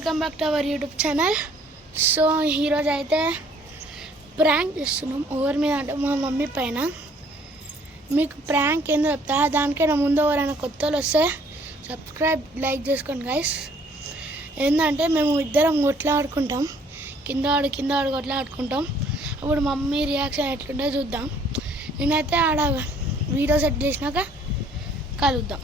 Welcome back to our YouTube channel. So ఈరోజు అయితే prank చేస్తున్నాం ఎవరి మీద అంటే మా మమ్మీ పైన. మీకు ప్రాంక్ ఏందో చెప్తా, దానికైనా ముందు ఎవరైనా కొత్త వాళ్ళు వస్తే సబ్స్క్రైబ్ లైక్ చేసుకోండి గైస్. ఏంటంటే మేము ఇద్దరం కొట్లాడుకుంటాం, కింద ఆడు కొట్లాడుకుంటాం. అప్పుడు మమ్మీ రియాక్షన్ ఎట్లుంటే చూద్దాం. నేనైతే ఆడ వీడియో సెట్ చేసినాక కలుద్దాం.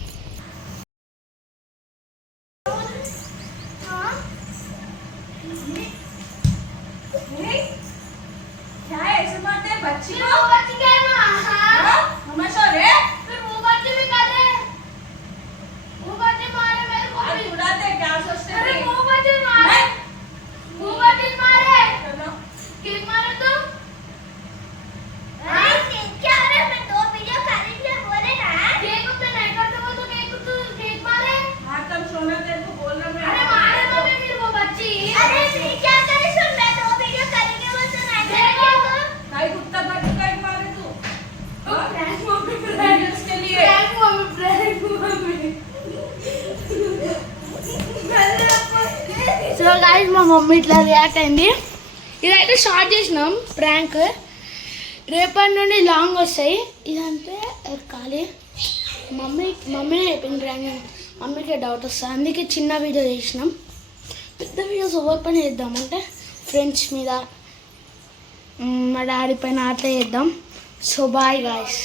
సో గాయ్స్ మా మమ్మీ ఇట్లా రియాక్ట్ అయింది. ఇదైతే స్టార్ట్ చేసినాం ప్రాంక్. రేపటి నుండి లాంగ్ వస్తాయి. ఇదంటే ఎక్కాలి. మమ్మీ చెప్పింది ప్రాంక్. మమ్మీకి డౌట్ వస్తుంది, అందుకే చిన్న వీడియో చేసినాం. పెద్ద వీడియోస్ ఎవరి పైన చేద్దామంటే ఫ్రెండ్స్ మీద, మా డాడీ పైన అట్లా చేద్దాం. So bye guys.